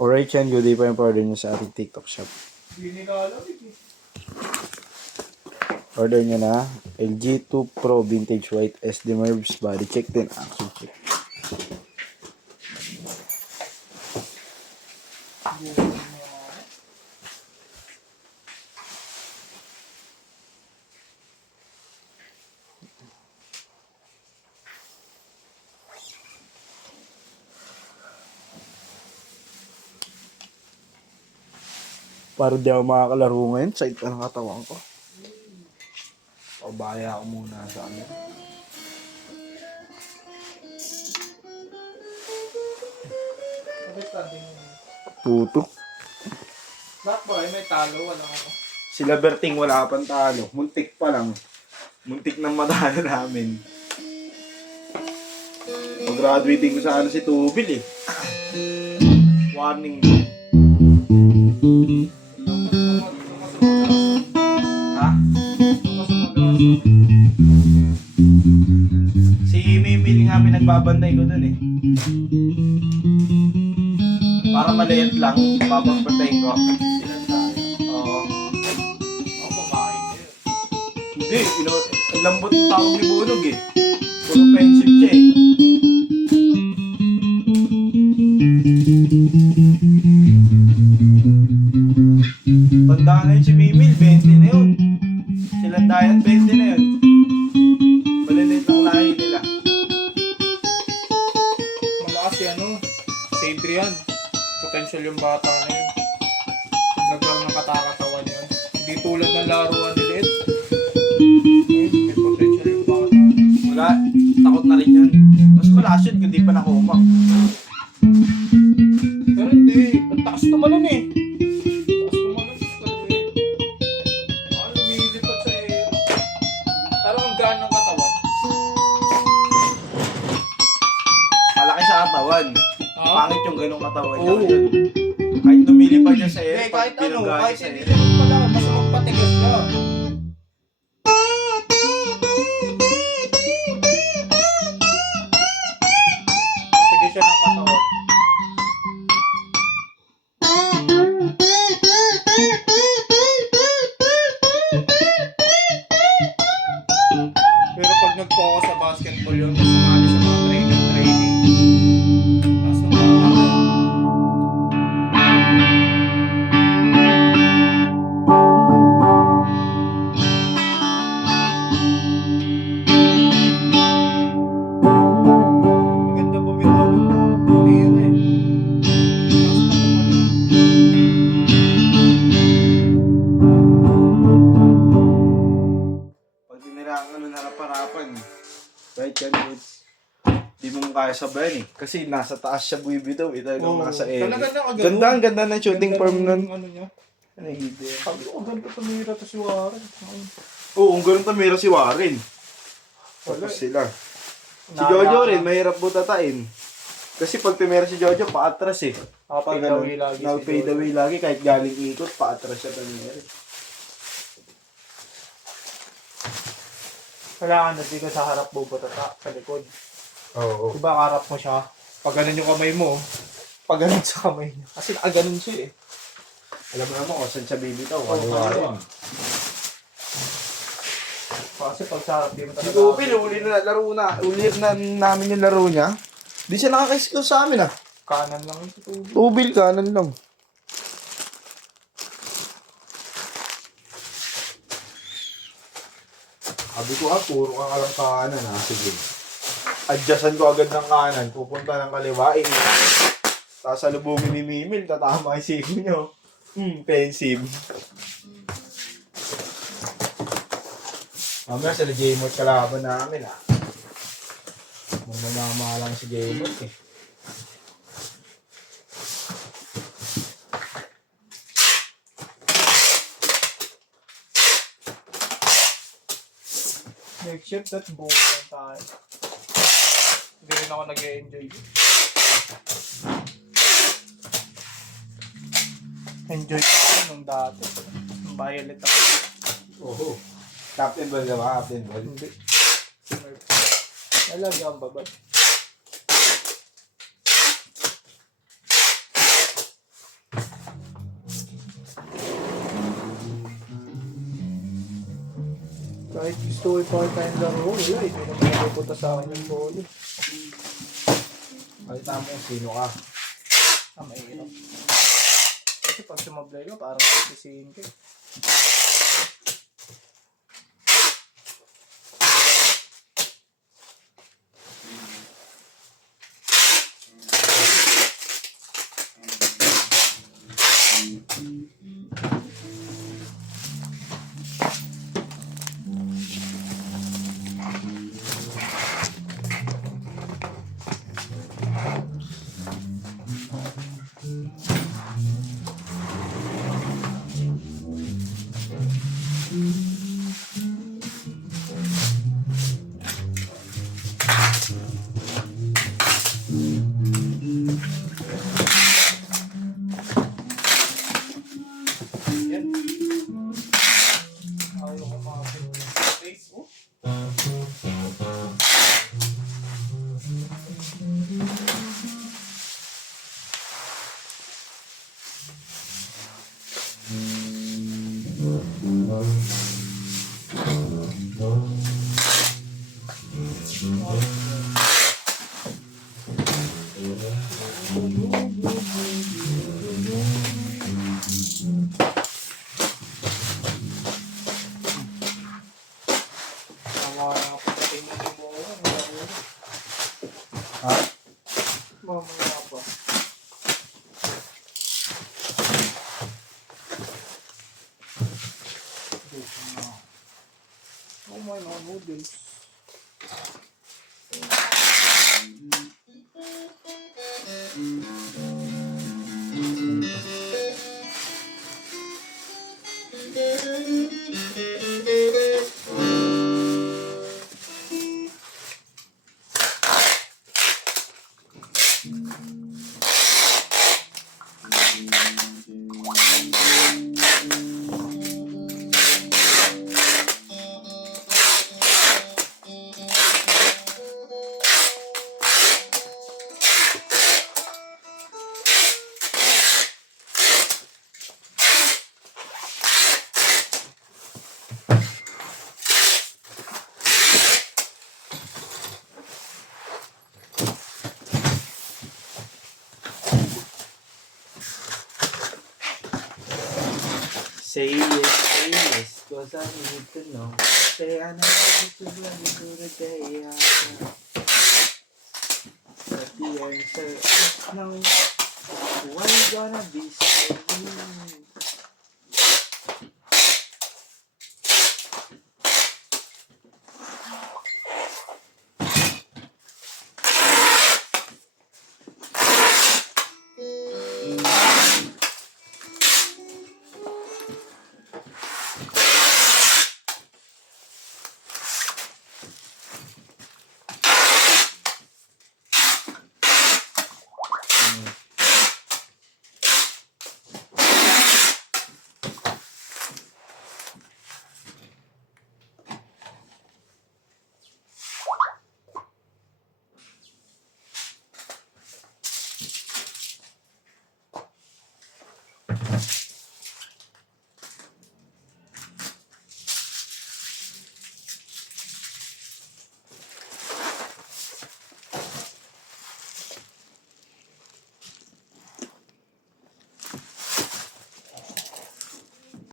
Alright yan, good day pa yung order nyo sa ating TikTok shop. Hindi nila alam eh. Order nyo na LG 2 Pro Vintage White SD Mervs Body Check din action check. Para di ako makakalaro ngayon, side pa ng katawan ko. Pabaya ako muna sa amin. Bakit standing mo? Tuto. Bakit ba? May talo, wala ako. Sila Berting wala pang talo. Muntik pa lang. Muntik nang matalo namin. Pag-graduating ko sa si Tubil eh. Warning mo. Ha? Si Mimil nga pinagbabantay ko dun eh. Para maliit lang, papagbantayin ko. Silan tayo. Oo. Ako pamain niya. Hindi, ang lambot ng tawag ni Bunog eh. Puro pensive siya eh. Tandaan na yun si Mimil, 20 na yun. Silang Dayan, 20 na yun. Malilit ang lahi nila. Malakas si ano, si Adrian. Potential yung bata na yun. Naglaro ng katakatawan yun. Hindi tulad ng laruan ni Led. May potential yung bata. Wala, takot na rin yun. Mas malakas yun kung di pa nakumang. Pero hindi, ang taas naman nun eh. Taas naman nun. Ano, lumilipat sa air. Parang ang gaan ng katawan. Malaki sa katawan. Ha? Pangit yung ganong katawan niya. Oo. Yun. Kahit lumilipad niya sa air, Hindi, kahit ano, binanggaan kahit niya sa hindi air. siya pala, basta magpatigas siya. Patigas siya ng katawan. Pero pag nag-focus sa basketball yun, tapos sumali sa mga training. Tapos nung bata, maganda bumitaw ng tira eh. Pag diniraan ka nun harap-harapan, right yan, dudes. Di mo kaya sabayan eh. Kasi nasa taas siya bumibitaw eh. Talagang Oo. nasa air. Talaga nakagano. Ganda, ang ganda ng shooting Ganda form ng nun. ano niya. Ay, hindi. Sabi ko, ang ganda tumira to si Warren. Oo, ang ganun tamira si Warren. Wala Tapos eh. sila. Si Jojo rin, mahirap butatain. Kasi pag tumira si Jojo, paatras eh. Nakapag Pag away lagi si fade Jojo. away lagi, kahit galing ikot, paatras siya tumira. Kailangan na di ka sa harap bubutata sa likod. Oo. Diba karap mo siya? Pag ganun yung kamay mo, pag ganun sa kamay niya. Kasi nakaganon siya eh. Alam mo naman kung saan siya bibitaw. Oo, Kaliwa rin. Kasi pag sa harap, di mo Si talaga. Tupil, uli na namin yung laro niya. Di siya nakaka-skill sa amin ah. Kanan lang yung tutubi. Tubil, kanan lang. Sabi ko puro ka lang kanan ha. Sige. Adjustan ko agad ng kanan. Pupunta ng kaliwa. Sasalubungin ni Mimil. Tatama yung sigo nyo. Pensive. Mamaya sila J-Mot kalaban namin ha. Mamamama lang si J-Mot eh. Next shift, that's buong lang tayo. Hindi rin ako nag-e-enjoy. Enjoy ko nung dati. Nung violet ako. Oo. Captain Ball ka ba? Captain Ball? Hindi. Nalagyan ang babad. Kahit gusto ko ipakita yung laro, wala eh. Hindi naman napupunta sa akin yung bolo. Kalita mo kung sino ka. Mahirap. Kasi pag sumablay ka, parang sisisihin ka. Yan. Ayaw ko makapit yung face. Oh. Mamaya ako patingin yung bola. Ha? Mamaya pa. Oh my God, noodles. Say yes, cause I need to know. Say I know this is when you do the day after. But the answer is no. Why you gonna be so mean?